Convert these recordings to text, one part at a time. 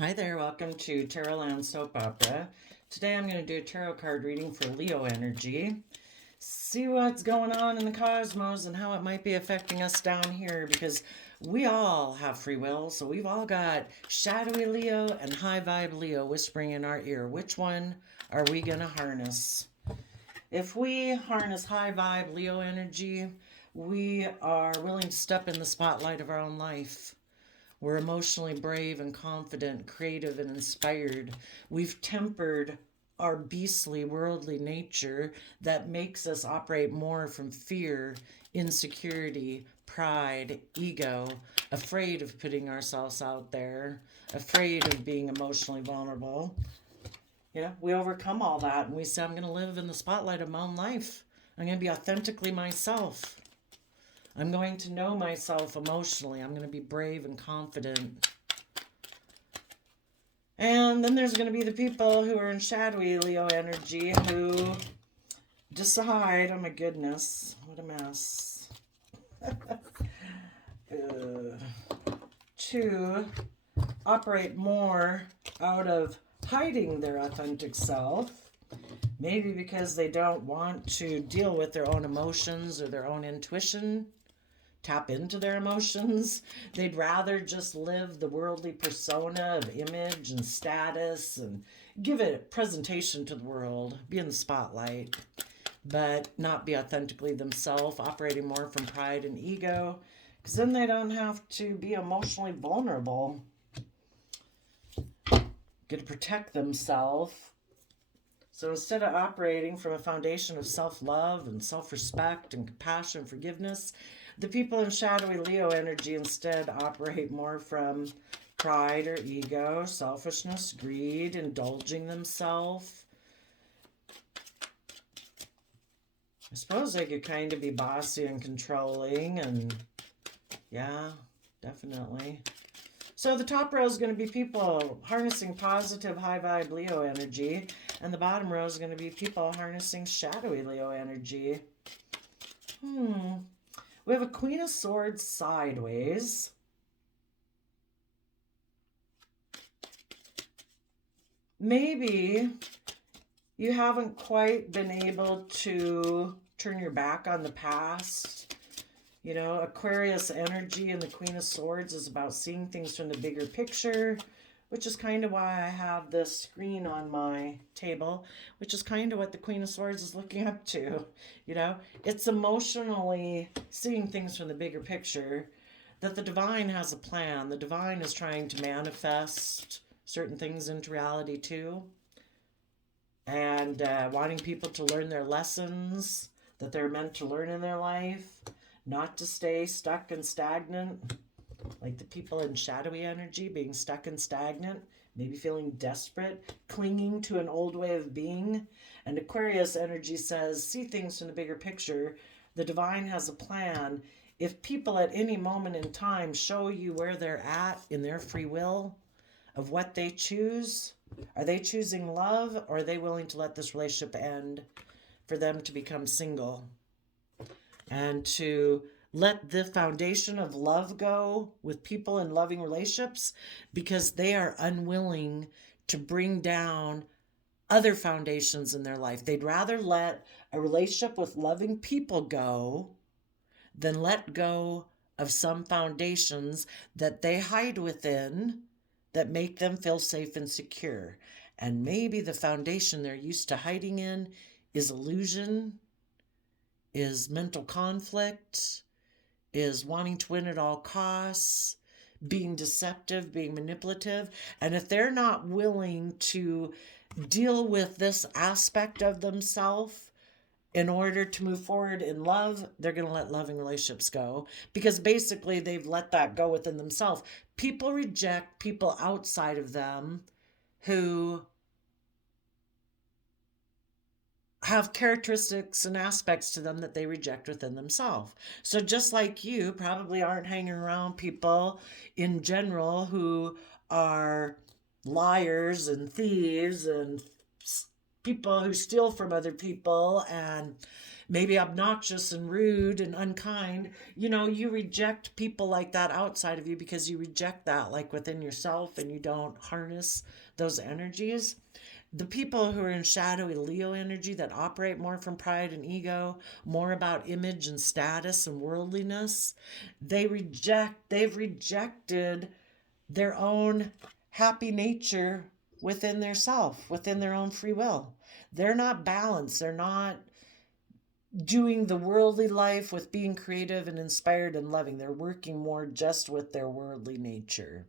Hi there, welcome to Tarotland Soap Opera. Today I'm going to do a tarot card reading for Leo energy. See what's going on in the cosmos and how it might be affecting us down here, because we all have free will, so we've all got shadowy Leo and high vibe Leo whispering in our ear. Which one are we going to harness? If we harness high vibe Leo energy, we are willing to step in the spotlight of our own life. We're emotionally brave and confident, creative and inspired. We've tempered our beastly worldly nature that makes us operate more from fear, insecurity, pride, ego, afraid of putting ourselves out there, afraid of being emotionally vulnerable. We overcome all that and we say, I'm going to live in the spotlight of my own life. I'm going to be authentically myself. I'm going to know myself emotionally. I'm going to be brave and confident. And then there's going to be the people who are in shadowy Leo energy who decide, oh my goodness, what a mess, to operate more out of hiding their authentic self. Maybe because they don't want to deal with their own emotions or their own intuition, tap into their emotions. They'd rather just live the worldly persona of image and status and give a presentation to the world, be in the spotlight, but not be authentically themselves, operating more from pride and ego, because then they don't have to be emotionally vulnerable. Get to protect themselves. So instead of operating from a foundation of self-love and self-respect and compassion and forgiveness, the people in shadowy Leo energy instead operate more from pride or ego, selfishness, greed, indulging themselves. I suppose they could kind of be bossy and controlling, and yeah, definitely. So the top row is going to be people harnessing positive high vibe Leo energy, and the bottom row is going to be people harnessing shadowy Leo energy. We have a Queen of Swords sideways. Maybe you haven't quite been able to turn your back on the past. Aquarius energy and the Queen of Swords is about seeing things from the bigger picture, which is kind of why I have this screen on my table, which is kind of what the Queen of Swords is looking up to. It's emotionally seeing things from the bigger picture, that the divine has a plan. The divine is trying to manifest certain things into reality too, and wanting people to learn their lessons that they're meant to learn in their life, not to stay stuck and stagnant, like the people in shadowy energy being stuck and stagnant, maybe feeling desperate, clinging to an old way of being. And Aquarius energy says, see things from the bigger picture. The divine has a plan. If people at any moment in time show you where they're at in their free will of what they choose, are they choosing love, or are they willing to let this relationship end for them to become single? And to let the foundation of love go with people in loving relationships, because they are unwilling to bring down other foundations in their life. They'd rather let a relationship with loving people go than let go of some foundations that they hide within that make them feel safe and secure. And maybe the foundation they're used to hiding in is illusion, is mental conflict, is wanting to win at all costs, being deceptive, being manipulative. And if they're not willing to deal with this aspect of themselves in order to move forward in love, they're going to let loving relationships go, because basically they've let that go within themselves. People reject people outside of them who have characteristics and aspects to them that they reject within themselves. So just like you probably aren't hanging around people in general who are liars and thieves and people who steal from other people and maybe obnoxious and rude and unkind, you reject people like that outside of you because you reject that like within yourself and you don't harness those energies. The people who are in shadowy Leo energy that operate more from pride and ego, more about image and status and worldliness, they've rejected their own happy nature within their self, within their own free will. They're not balanced. They're not doing the worldly life with being creative and inspired and loving. They're working more just with their worldly nature.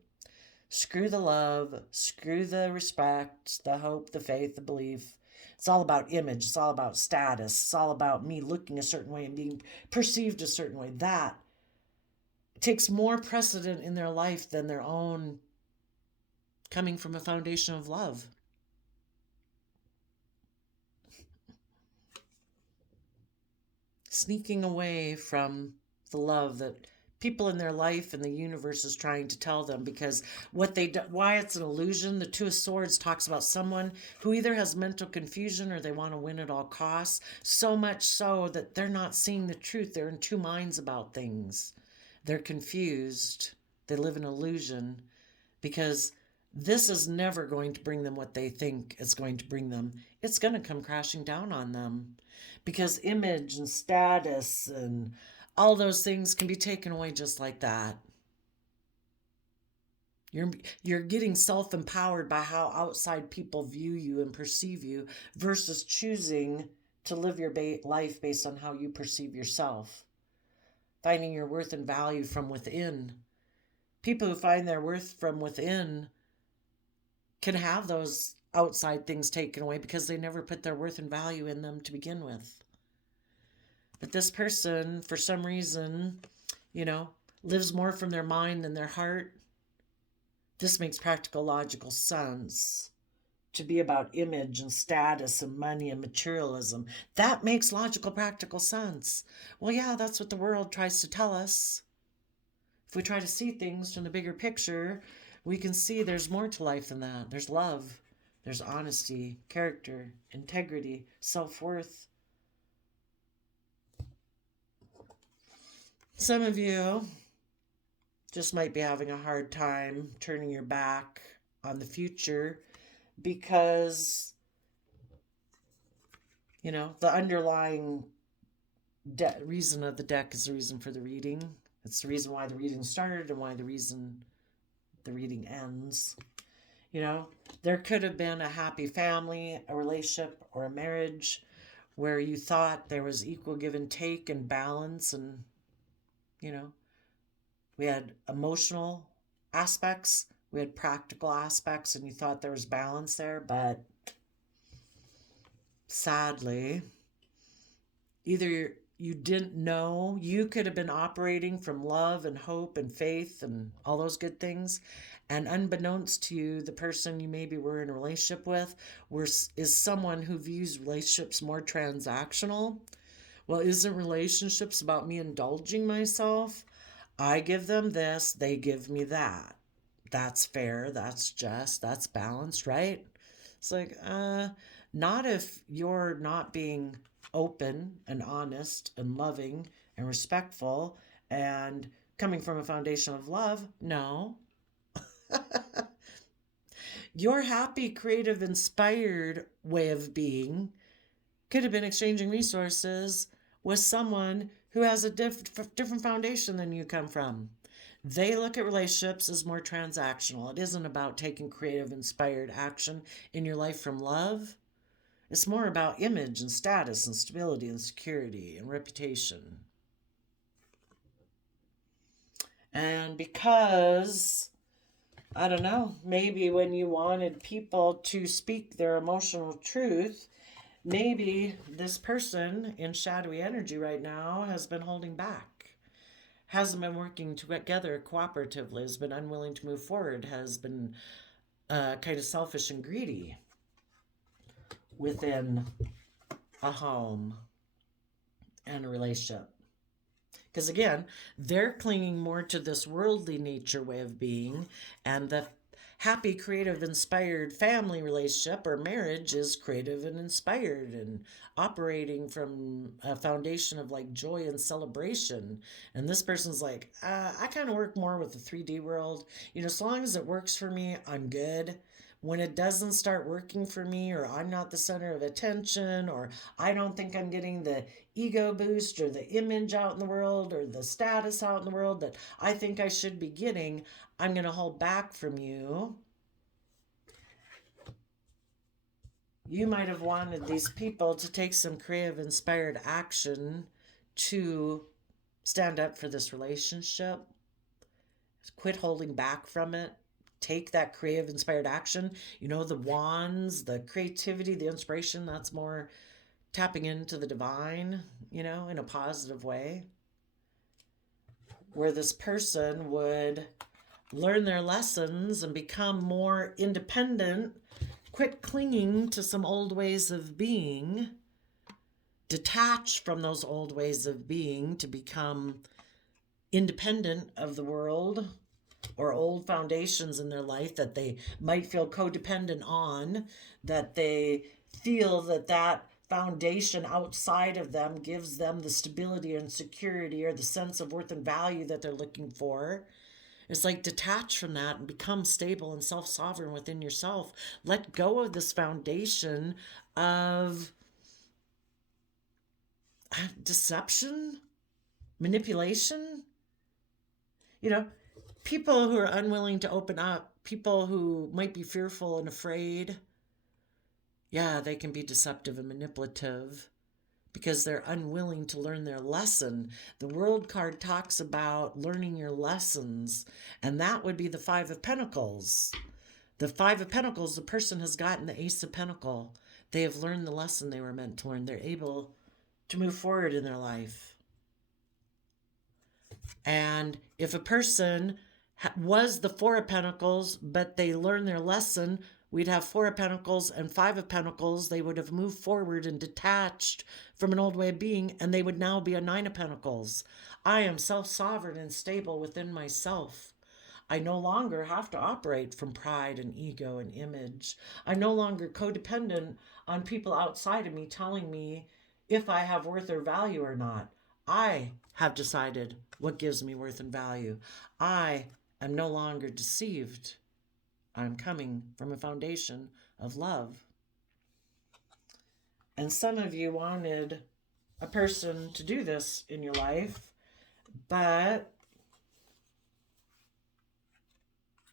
Screw the love, screw the respect, the hope, the faith, the belief. It's all about image. It's all about status. It's all about me looking a certain way and being perceived a certain way. That takes more precedent in their life than their own coming from a foundation of love. Sneaking away from the love that people in their life and the universe is trying to tell them, because why it's an illusion. The Two of Swords talks about someone who either has mental confusion or they want to win at all costs, so much so that they're not seeing the truth. They're in two minds about things. They're confused. They live in illusion because this is never going to bring them what they think it's going to bring them. It's going to come crashing down on them because image and status and all those things can be taken away just like that. You're getting self-empowered by how outside people view you and perceive you versus choosing to live your life based on how you perceive yourself. Finding your worth and value from within. People who find their worth from within can have those outside things taken away because they never put their worth and value in them to begin with. But this person, for some reason, lives more from their mind than their heart. This makes practical, logical sense. To be about image and status and money and materialism. That makes logical, practical sense. Well, yeah, that's what the world tries to tell us. If we try to see things from the bigger picture, we can see there's more to life than that. There's love. There's honesty, character, integrity, self-worth. Some of you just might be having a hard time turning your back on the future because, the underlying reason of the deck is the reason for the reading. It's the reason why the reading started and why the reason the reading ends. There could have been a happy family, a relationship, or a marriage where you thought there was equal give and take and balance and we had emotional aspects, we had practical aspects, and you thought there was balance there, but sadly, either you didn't know, you could have been operating from love and hope and faith and all those good things, and unbeknownst to you, the person you maybe were in a relationship with is someone who views relationships more transactional. Well, isn't relationships about me indulging myself? I give them this, they give me that. That's fair, that's just, that's balanced, right? It's like, not if you're not being open and honest and loving and respectful and coming from a foundation of love. No. Your happy, creative, inspired way of being could have been exchanging resources with someone who has a different foundation than you come from. They look at relationships as more transactional. It isn't about taking creative, inspired action in your life from love. It's more about image and status and stability and security and reputation. And because, I don't know, maybe when you wanted people to speak their emotional truth, maybe this person in shadowy energy right now has been holding back, hasn't been working together cooperatively, has been unwilling to move forward, has been kind of selfish and greedy within a home and a relationship. Because again, they're clinging more to this worldly nature way of being and the happy, creative, inspired family relationship or marriage is creative and inspired and operating from a foundation of like joy and celebration. And this person's like, I kind of work more with the 3D world. As long as it works for me, I'm good. When it doesn't start working for me, or I'm not the center of attention, or I don't think I'm getting the ego boost or the image out in the world or the status out in the world that I think I should be getting, I'm going to hold back from you. You might have wanted these people to take some creative, inspired action to stand up for this relationship, quit holding back from it, take that creative, inspired action. The wands, the creativity, the inspiration, that's more tapping into the divine, in a positive way, where this person would learn their lessons and become more independent, quit clinging to some old ways of being, detach from those old ways of being to become independent of the world or old foundations in their life that they might feel codependent on, that they feel that foundation outside of them gives them the stability and security or the sense of worth and value that they're looking for. It's like detach from that and become stable and self-sovereign within yourself. Let go of this foundation of deception, manipulation. People who are unwilling to open up, people who might be fearful and afraid, they can be deceptive and manipulative because they're unwilling to learn their lesson. The World card talks about learning your lessons, and that would be the Five of Pentacles. The Five of Pentacles, the person has gotten the Ace of Pentacle. They have learned the lesson they were meant to learn. They're able to move forward in their life. And if a person was the Four of Pentacles, but they learned their lesson, we'd have Four of Pentacles and Five of Pentacles. They would have moved forward and detached from an old way of being, and they would now be a Nine of Pentacles. I am self-sovereign and stable within myself. I no longer have to operate from pride and ego and image. I'm no longer codependent on people outside of me telling me if I have worth or value or not. I have decided what gives me worth and value. I am no longer deceived. I'm coming from a foundation of love. And some of you wanted a person to do this in your life, but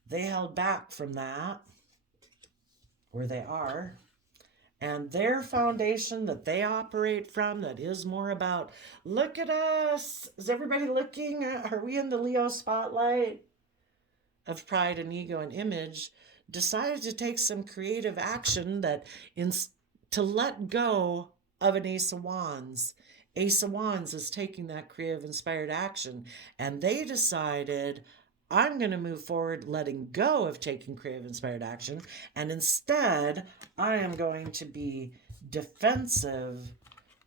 they held back from that, where they are. And their foundation that they operate from, that is more about, look at us. Is everybody looking? Are we in the Leo spotlight of pride and ego and image? Decided to take some creative action to let go of an Ace of Wands. Ace of Wands is taking that creative, inspired action. And they decided, I'm going to move forward letting go of taking creative, inspired action. And instead, I am going to be defensive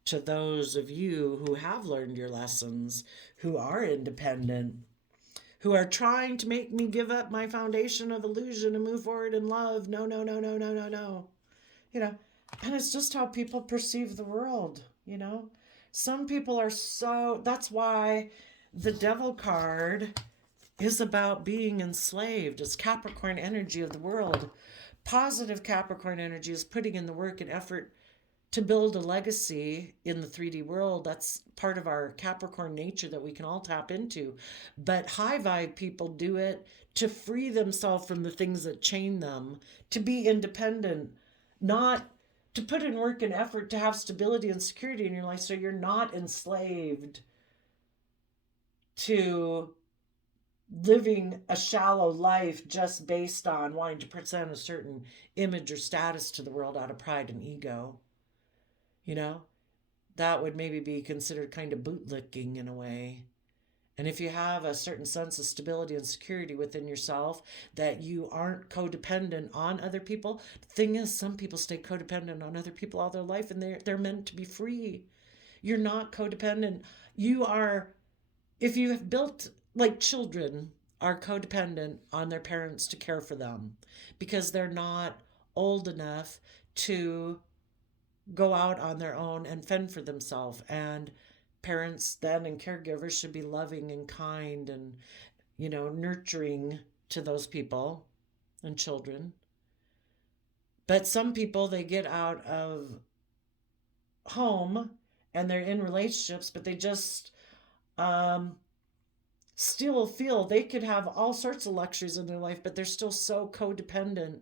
to those of you who have learned your lessons, who are independent, who are trying to make me give up my foundation of illusion and move forward in love. No, no, no, no, no, no, no. And it's just how people perceive the world, Some people are that's why the Devil card is about being enslaved. It's Capricorn energy of the world. Positive Capricorn energy is putting in the work and effort to build a legacy in the 3D world. That's part of our Capricorn nature that we can all tap into. But high vibe people do it to free themselves from the things that chain them, to be independent, not to put in work and effort to have stability and security in your life so you're not enslaved to living a shallow life just based on wanting to present a certain image or status to the world out of pride and ego. That would maybe be considered kind of bootlicking in a way. And if you have a certain sense of stability and security within yourself, that you aren't codependent on other people. The thing is, some people stay codependent on other people all their life, and they're meant to be free. You're not codependent. You are, if you have built, like children are codependent on their parents to care for them because they're not old enough to go out on their own and fend for themselves. And parents then and caregivers should be loving and kind and, nurturing to those people and children. But some people, they get out of home and they're in relationships, but they just um, still feel they could have all sorts of luxuries in their life, but they're still so codependent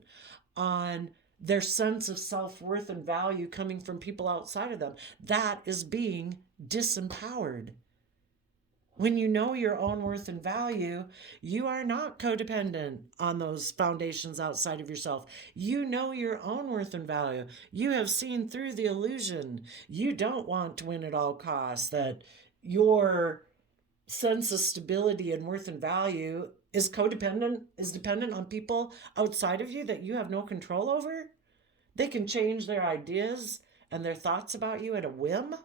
on their sense of self-worth and value coming from people outside of them. That is being disempowered. When you know your own worth and value, you are not codependent on those foundations outside of yourself. You know your own worth and value. You have seen through the illusion. You don't want to win at all costs, that your sense of stability and worth and value is dependent on people outside of you that you have no control over. They can change their ideas and their thoughts about you at a whim.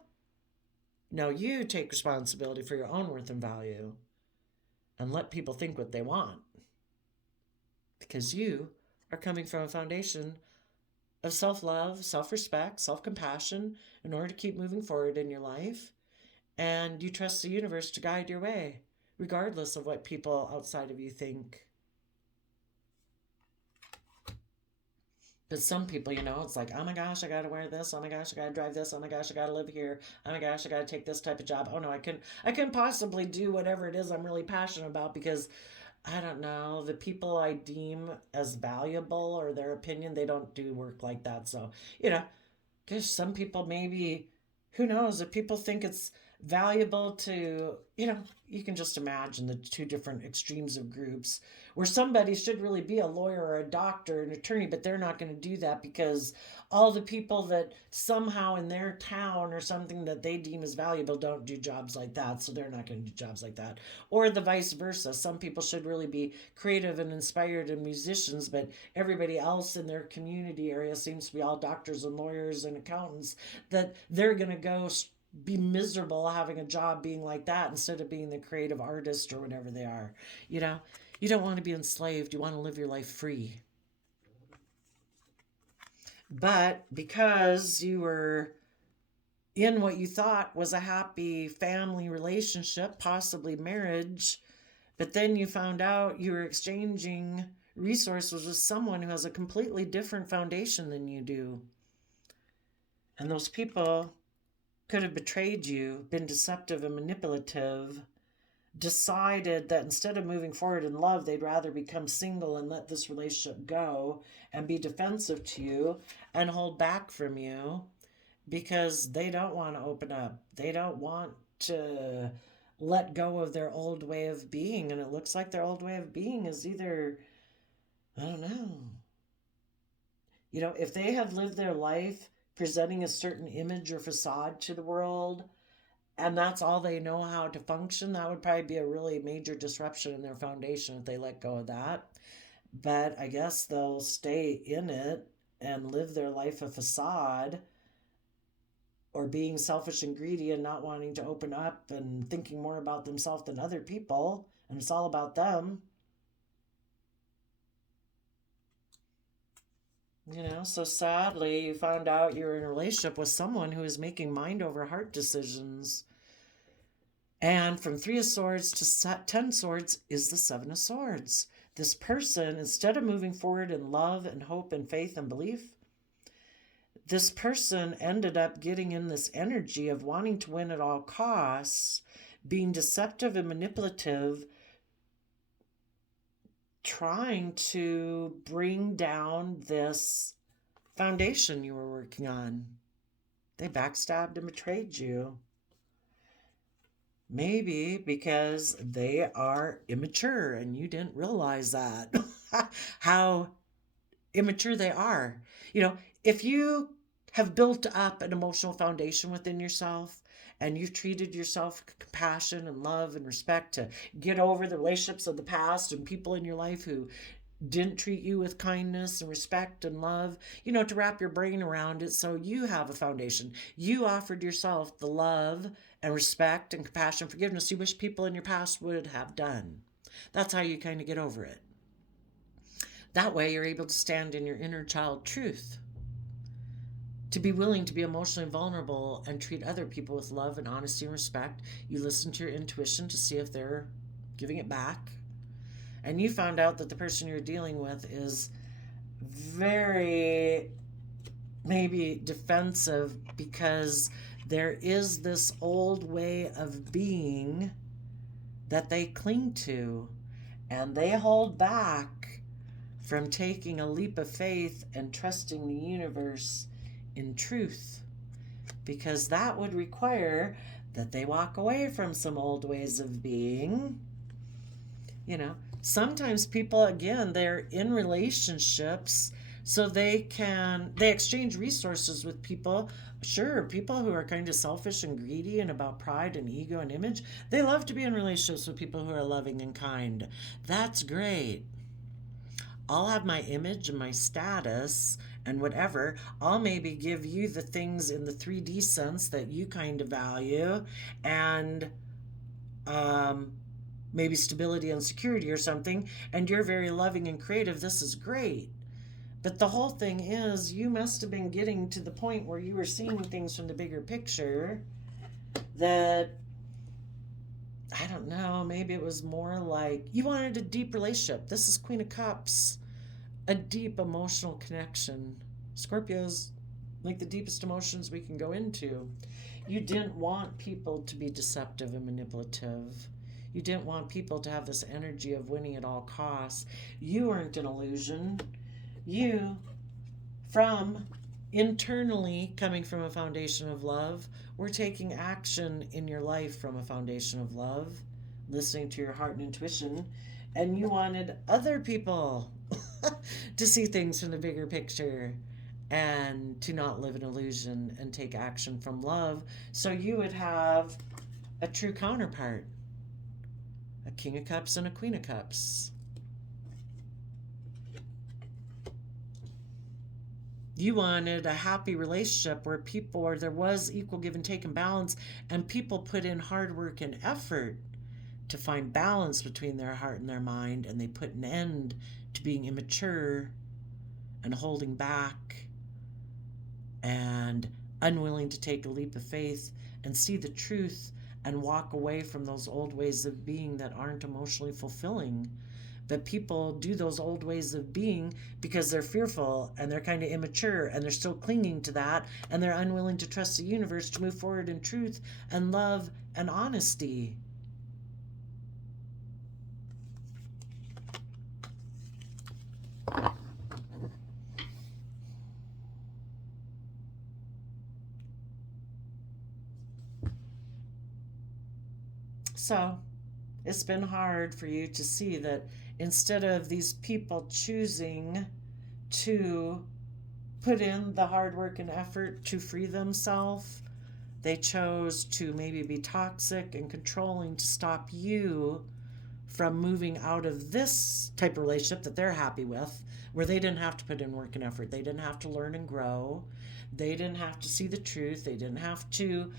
No, you take responsibility for your own worth and value and let people think what they want, because you are coming from a foundation of self-love, self-respect, self-compassion in order to keep moving forward in your life. And you trust the universe to guide your way, regardless of what people outside of you think. But some people, it's like, oh my gosh, I gotta wear this. Oh my gosh, I gotta drive this. Oh my gosh, I gotta live here. Oh my gosh, I gotta take this type of job. Oh no, I can possibly do whatever it is I'm really passionate about, because I don't know, the people I deem as valuable or their opinion, they don't do work like that. So, because some people maybe, who knows, if people think it's valuable to, you can just imagine the two different extremes of groups where somebody should really be a lawyer or a doctor, an attorney, but they're not going to do that because all the people that somehow in their town or something that they deem as valuable don't do jobs like that. So they're not going to do jobs like that. Or the vice versa. Some people should really be creative and inspired and musicians, but everybody else in their community area seems to be all doctors and lawyers and accountants, that they're going to go be miserable having a job being like that instead of being the creative artist or whatever they are. You don't want to be enslaved. You want to live your life free. But because you were in what you thought was a happy family relationship, possibly marriage, but then you found out you were exchanging resources with someone who has a completely different foundation than you do. And those people could have betrayed you, been deceptive and manipulative, decided that instead of moving forward in love, they'd rather become single and let this relationship go and be defensive to you and hold back from you because they don't want to open up. They don't want to let go of their old way of being. And it looks like their old way of being is either, I don't know. If they have lived their life presenting a certain image or facade to the world, and that's all they know how to function, that would probably be a really major disruption in their foundation if they let go of that. But I guess they'll stay in it and live their life a facade, or being selfish and greedy and not wanting to open up and thinking more about themselves than other people, and it's all about them. So sadly, you found out you're in a relationship with someone who is making mind over heart decisions. And from 3 of Swords to 10 Swords is the 7 of Swords. This person, instead of moving forward in love and hope and faith and belief, this person ended up getting in this energy of wanting to win at all costs, being deceptive and manipulative, trying to bring down this foundation you were working on. They backstabbed and betrayed you. Maybe because they are immature and you didn't realize that. How immature they are. If you have built up an emotional foundation within yourself and you've treated yourself with compassion and love and respect to get over the relationships of the past and people in your life who didn't treat you with kindness and respect and love, to wrap your brain around it so you have a foundation. You offered yourself the love and respect and compassion, forgiveness you wish people in your past would have done. That's how you kind of get over it. That way, you're able to stand in your inner child truth, to be willing to be emotionally vulnerable and treat other people with love and honesty and respect. You listen to your intuition to see if they're giving it back. And you found out that the person you're dealing with is very maybe defensive because there is this old way of being that they cling to, and they hold back from taking a leap of faith and trusting the universe in truth, because that would require that they walk away from some old ways of being. Sometimes people, again, they're in relationships so they exchange resources with people. Sure, people who are kind of selfish and greedy and about pride and ego and image, they love to be in relationships with people who are loving and kind. That's great. I'll have my image and my status and whatever. I'll maybe give you the things in the 3D sense that you kind of value, and maybe stability and security or something, and you're very loving and creative. This is great. But the whole thing is, you must have been getting to the point where you were seeing things from the bigger picture that, I don't know, maybe it was more like you wanted a deep relationship. This is Queen of Cups, a deep emotional connection. Scorpios, like the deepest emotions we can go into. You didn't want people to be deceptive and manipulative. You didn't want people to have this energy of winning at all costs. You weren't an illusion. You, from internally coming from a foundation of love, were taking action in your life from a foundation of love, listening to your heart and intuition, and you wanted other people to see things from the bigger picture and to not live in illusion and take action from love, so you would have a true counterpart, a King of Cups and a Queen of Cups. You wanted a happy relationship where there was equal give and take and balance, and people put in hard work and effort to find balance between their heart and their mind, and they put an end to being immature and holding back and unwilling to take a leap of faith and see the truth and walk away from those old ways of being that aren't emotionally fulfilling. But people do those old ways of being because they're fearful and they're kind of immature and they're still clinging to that, and they're unwilling to trust the universe to move forward in truth and love and honesty. So it's been hard for you to see that instead of these people choosing to put in the hard work and effort to free themselves, they chose to maybe be toxic and controlling to stop you from moving out of this type of relationship that they're happy with, where they didn't have to put in work and effort. They didn't have to learn and grow. They didn't have to see the truth. They didn't have to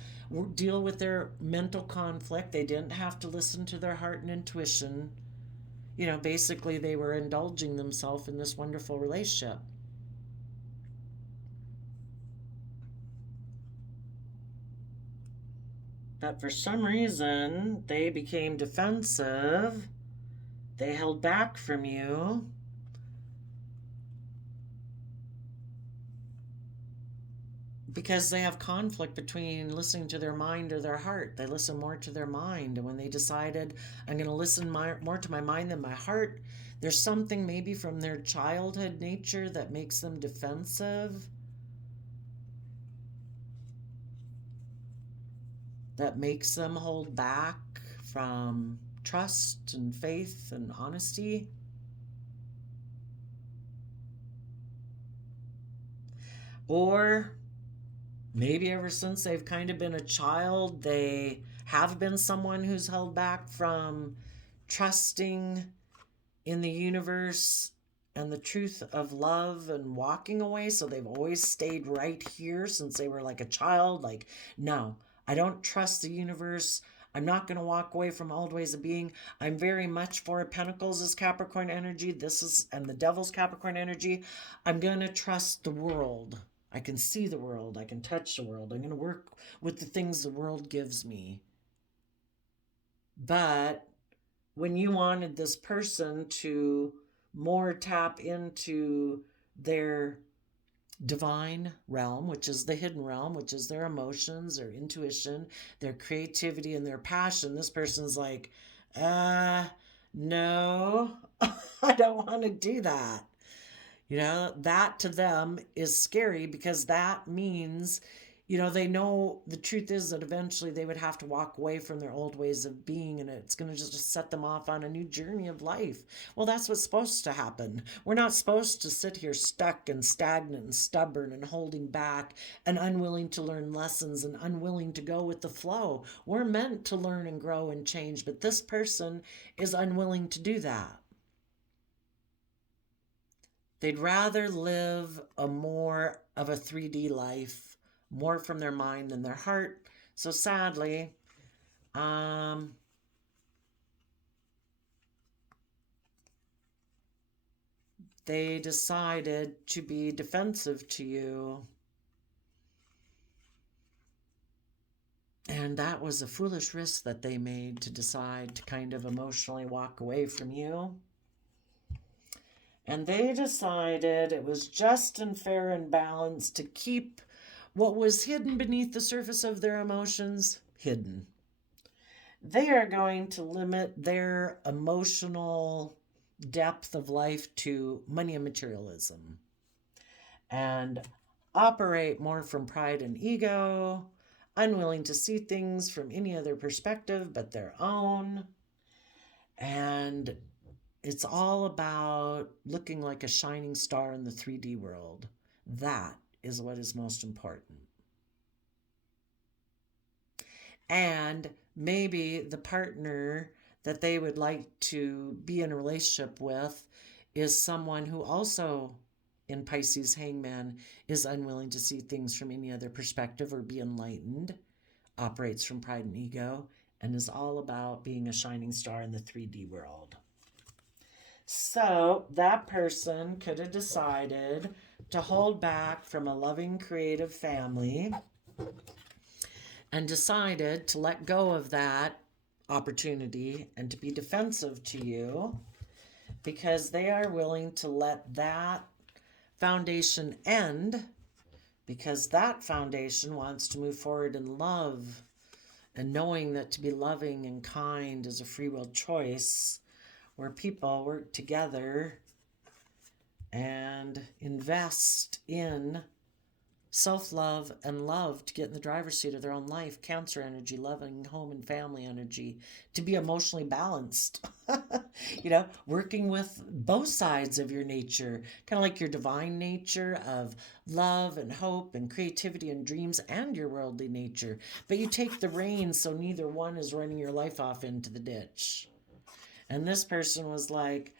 deal with their mental conflict. They didn't have to listen to their heart and intuition. Basically, they were indulging themselves in this wonderful relationship. But for some reason, they became defensive. They held back from you. Because they have conflict between listening to their mind or their heart. They listen more to their mind. And when they decided, I'm going to listen more to my mind than my heart, there's something maybe from their childhood nature that makes them defensive, that makes them hold back from trust and faith and honesty. Or maybe ever since they've kind of been a child, they have been someone who's held back from trusting in the universe and the truth of love and walking away. So they've always stayed right here since they were like a child. Like, no, I don't trust the universe. I'm not going to walk away from old ways of being. I'm very much Four of Pentacles is Capricorn energy. And the Devil's Capricorn energy. I'm going to trust the world. I can see the world. I can touch the world. I'm going to work with the things the world gives me. But when you wanted this person to more tap into their divine realm, which is the hidden realm, which is their emotions, their intuition, their creativity, and their passion, this person's like, no, I don't want to do that. That to them is scary because that means, they know the truth is that eventually they would have to walk away from their old ways of being, and it's going to just set them off on a new journey of life. Well, that's what's supposed to happen. We're not supposed to sit here stuck and stagnant and stubborn and holding back and unwilling to learn lessons and unwilling to go with the flow. We're meant to learn and grow and change, but this person is unwilling to do that. They'd rather live a more of a 3D life, more from their mind than their heart. So sadly, they decided to be defensive to you. And that was a foolish risk that they made to decide to kind of emotionally walk away from you. And they decided it was just and fair and balanced to keep what was hidden beneath the surface of their emotions hidden. They are going to limit their emotional depth of life to money and materialism and operate more from pride and ego, unwilling to see things from any other perspective but their own. And it's all about looking like a shining star in the 3D world. That is what is most important. And maybe the partner that they would like to be in a relationship with is someone who also, in Pisces Hangman, is unwilling to see things from any other perspective or be enlightened, operates from pride and ego, and is all about being a shining star in the 3D world. So that person could have decided to hold back from a loving, creative family and decided to let go of that opportunity and to be defensive to you because they are willing to let that foundation end because that foundation wants to move forward in love and knowing that to be loving and kind is a free will choice where people work together and invest in self-love and love to get in the driver's seat of their own life, Cancer energy, loving home and family energy, to be emotionally balanced, working with both sides of your nature, kind of like your divine nature of love and hope and creativity and dreams and your worldly nature. But you take the reins so neither one is running your life off into the ditch. And this person was like,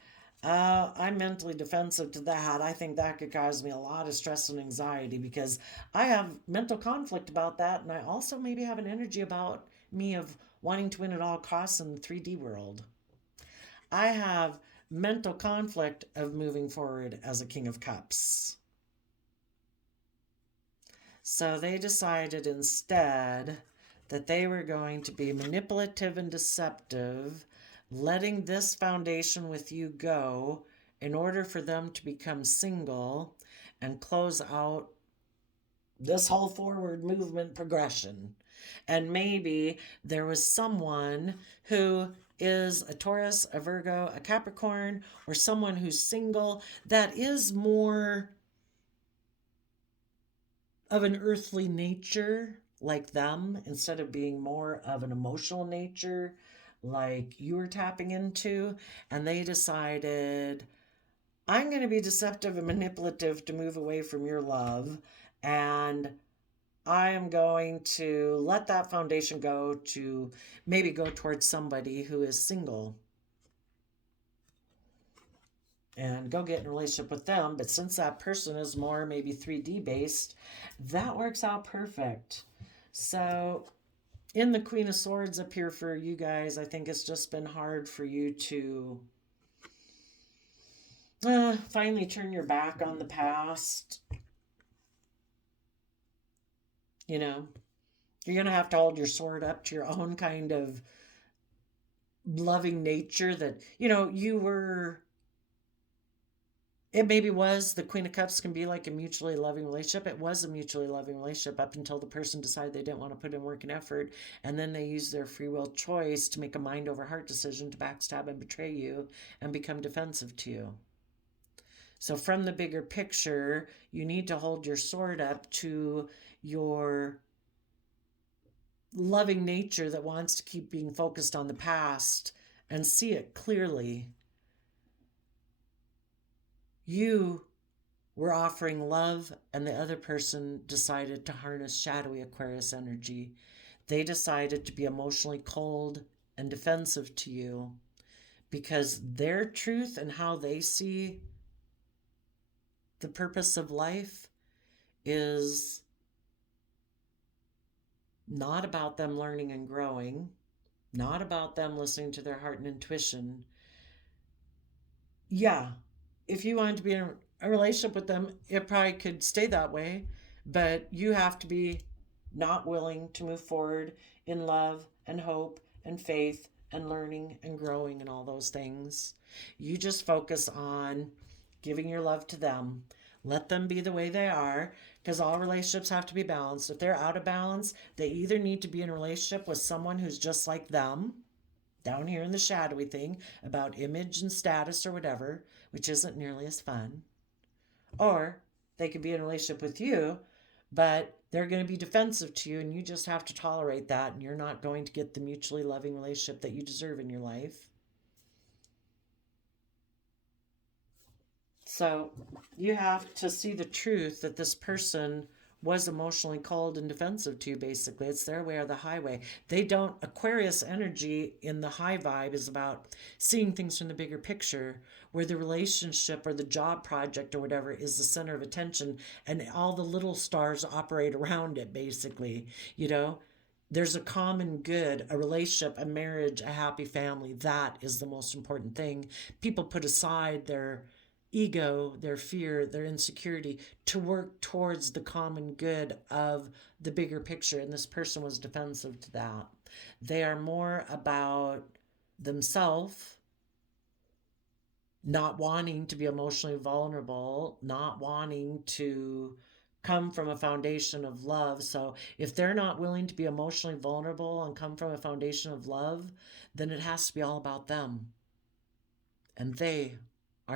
I'm mentally defensive to that. I think that could cause me a lot of stress and anxiety because I have mental conflict about that. And I also maybe have an energy about me of wanting to win at all costs in the 3D world. I have mental conflict of moving forward as a King of Cups. So they decided instead that they were going to be manipulative and deceptive, letting this foundation with you go in order for them to become single and close out this whole forward movement progression. And maybe there was someone who is a Taurus, a Virgo, a Capricorn, or someone who's single that is more of an earthly nature like them instead of being more of an emotional nature like you were tapping into, and they decided, I'm going to be deceptive and manipulative to move away from your love, and I am going to let that foundation go to maybe go towards somebody who is single and go get in a relationship with them. But since that person is more maybe 3D based, that works out perfect. So in the Queen of Swords up here for you guys, I think it's just been hard for you to finally turn your back on the past. You know, you're going to have to hold your sword up to your own kind of loving nature that, you were. It maybe was the Queen of Cups can be like a mutually loving relationship. It was a mutually loving relationship up until the person decided they didn't want to put in work and effort. And then they used their free will choice to make a mind over heart decision to backstab and betray you and become defensive to you. So from the bigger picture, you need to hold your sword up to your loving nature that wants to keep being focused on the past and see it clearly. You were offering love, and the other person decided to harness shadowy Aquarius energy. They decided to be emotionally cold and defensive to you because their truth and how they see the purpose of life is not about them learning and growing, not about them listening to their heart and intuition. Yeah, if you wanted to be in a relationship with them, it probably could stay that way, but you have to be not willing to move forward in love and hope and faith and learning and growing and all those things. You just focus on giving your love to them. Let them be the way they are, because all relationships have to be balanced. If they're out of balance, they either need to be in a relationship with someone who's just like them, down here in the shadowy thing about image and status or whatever, which isn't nearly as fun. Or they could be in a relationship with you, but they're going to be defensive to you, and you just have to tolerate that, and you're not going to get the mutually loving relationship that you deserve in your life. So you have to see the truth that this person was emotionally cold and defensive to you, basically. It's their way or the highway. They don't, Aquarius energy in the high vibe is about seeing things from the bigger picture, where the relationship or the job project or whatever is the center of attention, and all the little stars operate around it, basically. There's a common good, a relationship, a marriage, a happy family. That is the most important thing. People put aside their ego, their fear, their insecurity to work towards the common good of the bigger picture. And this person was defensive to that. They are more about themselves, not wanting to be emotionally vulnerable, not wanting to come from a foundation of love. So if they're not willing to be emotionally vulnerable and come from a foundation of love, then it has to be all about them. And they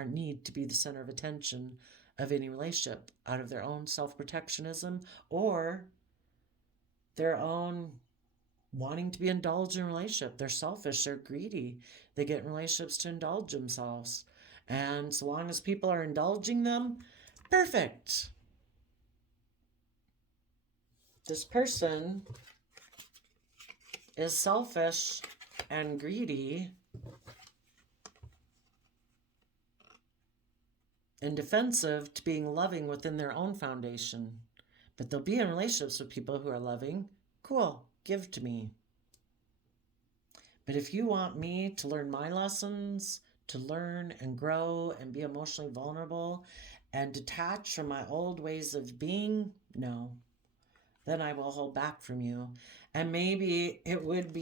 need to be the center of attention of any relationship out of their own self-protectionism or their own wanting to be indulged in a relationship. They're selfish, they're greedy. They get in relationships to indulge themselves. And so long as people are indulging them, perfect. This person is selfish and greedy and defensive to being loving within their own foundation. But they'll be in relationships with people who are loving. Cool, give to me. But if you want me to learn my lessons, to learn and grow and be emotionally vulnerable and detach from my old ways of being, no, then I will hold back from you. And maybe it would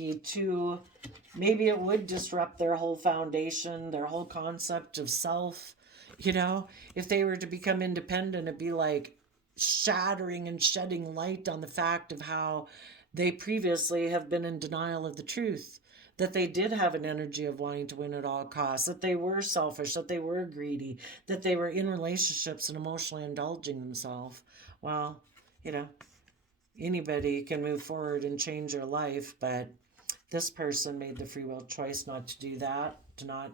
disrupt their whole foundation, their whole concept of self. If they were to become independent, it'd be like shattering and shedding light on the fact of how they previously have been in denial of the truth, that they did have an energy of wanting to win at all costs, that they were selfish, that they were greedy, that they were in relationships and emotionally indulging themselves. Well, anybody can move forward and change their life, but this person made the free will choice not to do that, to not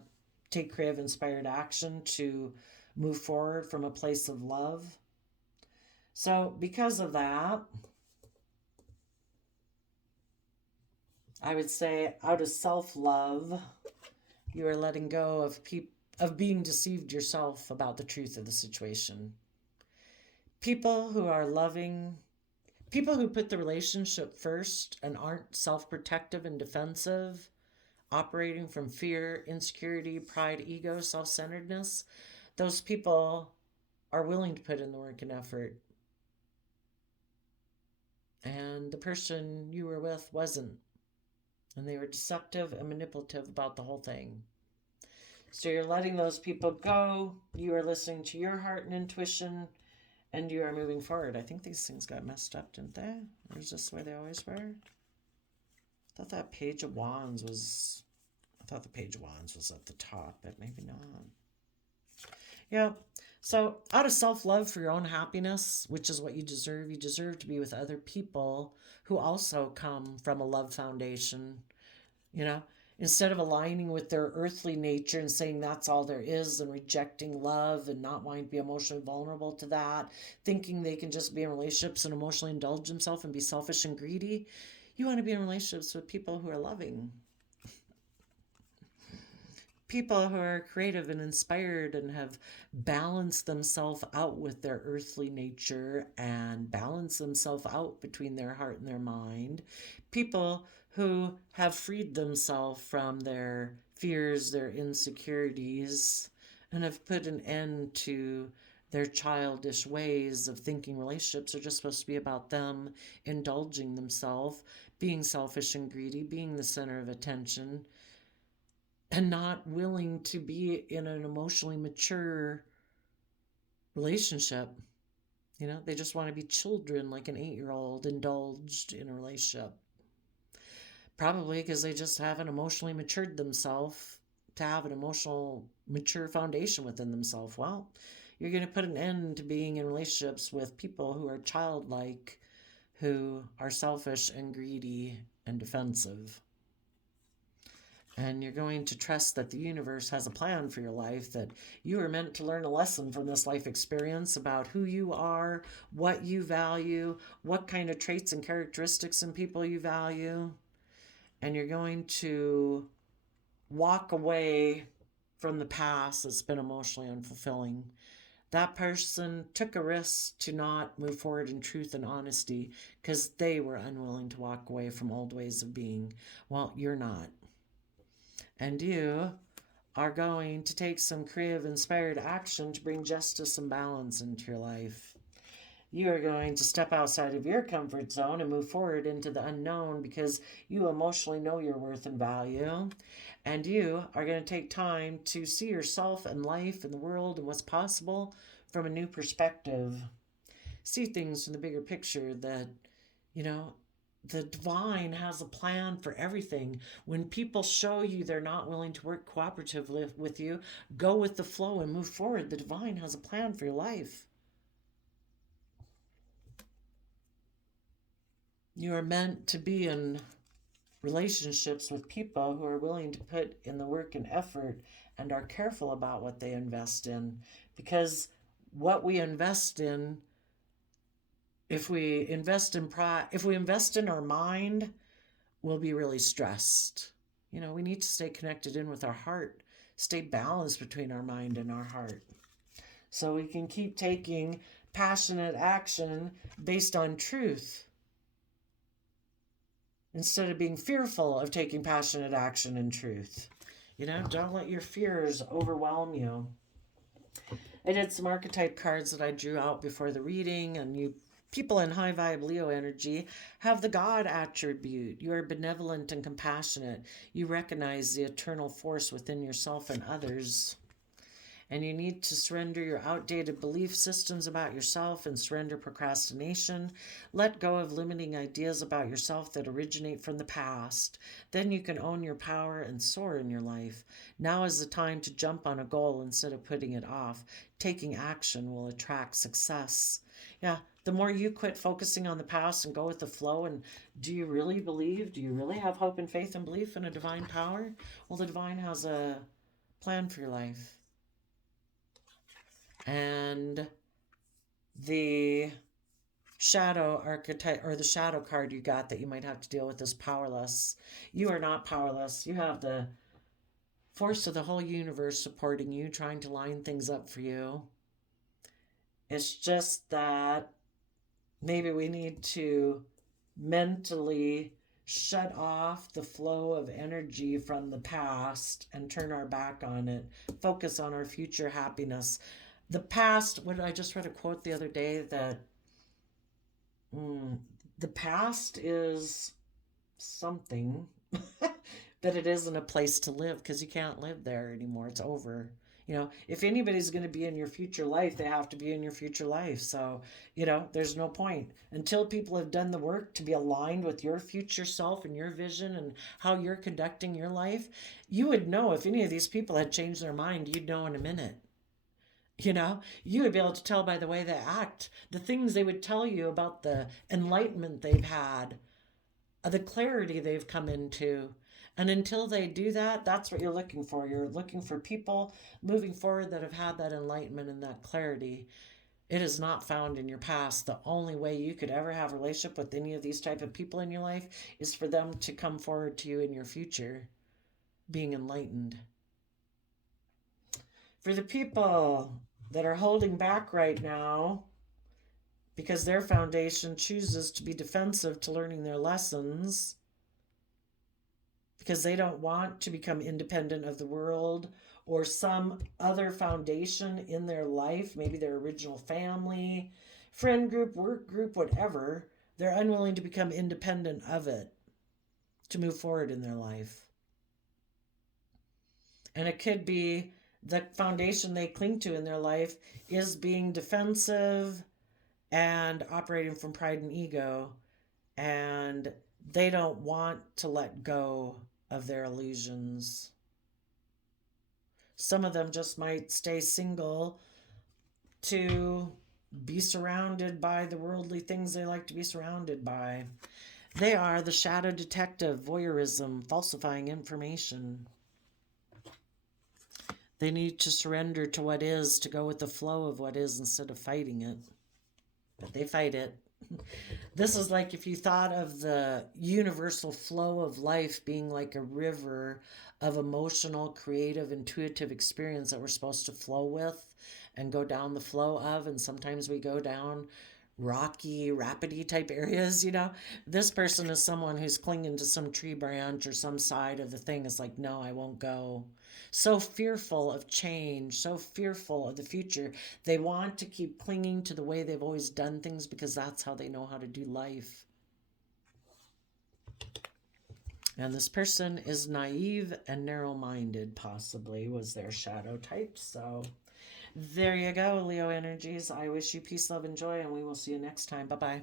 take creative inspired action to move forward from a place of love. So because of that, I would say out of self-love, you are letting go of being deceived yourself about the truth of the situation. People who are loving, People who put the relationship first and aren't self-protective and defensive, operating from fear, insecurity, pride, ego, self-centeredness, those people are willing to put in the work and effort. And the person you were with wasn't. And they were deceptive and manipulative about the whole thing. So you're letting those people go. You are listening to your heart and intuition, and you are moving forward. I think these things got messed up, didn't they? Or is this the way they always were? I thought that Page of Wands was... I thought the Page of Wands was at the top, but maybe not. Yeah. So out of self-love for your own happiness, which is what you deserve to be with other people who also come from a love foundation, you know, instead of aligning with their earthly nature and saying that's all there is and rejecting love and not wanting to be emotionally vulnerable to that, thinking they can just be in relationships and emotionally indulge themselves and be selfish and greedy. You want to be in relationships with people who are loving. People who are creative and inspired and have balanced themselves out with their earthly nature and balanced themselves out between their heart and their mind. People who have freed themselves from their fears, their insecurities, and have put an end to their childish ways of thinking relationships are just supposed to be about them indulging themselves, being selfish and greedy, being the center of attention, and not willing to be in an emotionally mature relationship. You know, they just want to be children, like an 8-year-old indulged in a relationship. Probably because they just haven't emotionally matured themselves to have an emotional mature foundation within themselves. Well, you're going to put an end to being in relationships with people who are childlike, who are selfish and greedy and defensive. And you're going to trust that the universe has a plan for your life, that you are meant to learn a lesson from this life experience about who you are, what you value, what kind of traits and characteristics in people you value. And you're going to walk away from the past that's been emotionally unfulfilling. That person took a risk to not move forward in truth and honesty because they were unwilling to walk away from old ways of being. Well, you're not. And you are going to take some creative, inspired action to bring justice and balance into your life. You are going to step outside of your comfort zone and move forward into the unknown because you emotionally know your worth and value. And you are going to take time to see yourself and life and the world and what's possible from a new perspective. See things from the bigger picture that, you know, the divine has a plan for everything. When people show you they're not willing to work cooperatively with you, go with the flow and move forward. The divine has a plan for your life. You are meant to be in relationships with people who are willing to put in the work and effort and are careful about what they invest in. Because what we invest in, if we invest in pride, if we invest in our mind, we'll be really stressed. You know, we need to stay connected in with our heart, stay balanced between our mind and our heart. So we can keep taking passionate action based on truth instead of being fearful of taking passionate action in truth. You know, don't let your fears overwhelm you. I did some archetype cards that I drew out before the reading, and you people in high vibe Leo energy have the God attribute. You are benevolent and compassionate. You recognize the eternal force within yourself and others. And you need to surrender your outdated belief systems about yourself and surrender procrastination. Let go of limiting ideas about yourself that originate from the past. Then you can own your power and soar in your life. Now is the time to jump on a goal instead of putting it off. Taking action will attract success. Yeah, the more you quit focusing on the past and go with the flow, and do you really believe? Do you really have hope and faith and belief in a divine power? Well, the divine has a plan for your life. And the shadow archetype, or the shadow card you got that you might have to deal with, is powerless. You are not powerless. You have the force of the whole universe supporting you, trying to line things up for you. It's just that Maybe we need to mentally shut off the flow of energy from the past and turn our back on it, focus on our future happiness. The past, what I just read a quote the other day that mm, the past is something, but it isn't a place to live because you can't live there anymore. It's over. You know, if anybody's going to be in your future life, they have to be in your future life. So, you know, there's no point until people have done the work to be aligned with your future self and your vision and how you're conducting your life. You would know if any of these people had changed their mind, you'd know in a minute. You know, you would be able to tell by the way they act, the things they would tell you about the enlightenment they've had, the clarity they've come into. And until they do that, that's what you're looking for. You're looking for people moving forward that have had that enlightenment and that clarity. It is not found in your past. The only way you could ever have a relationship with any of these type of people in your life is for them to come forward to you in your future, being enlightened. For the people that are holding back right now, because their foundation chooses to be defensive to learning their lessons, because they don't want to become independent of the world or some other foundation in their life, maybe their original family, friend group, work group, whatever. They're unwilling to become independent of it to move forward in their life. And it could be the foundation they cling to in their life is being defensive and operating from pride and ego, and they don't want to let go of their illusions. Some of them just might stay single to be surrounded by the worldly things they like to be surrounded by. They are the shadow detective, voyeurism, falsifying information. They need to surrender to what is, to go with the flow of what is instead of fighting it. But they fight it. This is like if you thought of the universal flow of life being like a river of emotional, creative, intuitive experience that we're supposed to flow with and go down the flow of. And sometimes we go down rocky, rapidy type areas, you know. This person is someone who's clinging to some tree branch or some side of the thing. It's like, no, I won't go. So fearful of change, so fearful of the future. They want to keep clinging to the way they've always done things because that's how they know how to do life. And this person is naive and narrow-minded, possibly, was their shadow type. So there you go, Leo energies. I wish you peace, love, and joy, and we will see you next time. Bye-bye.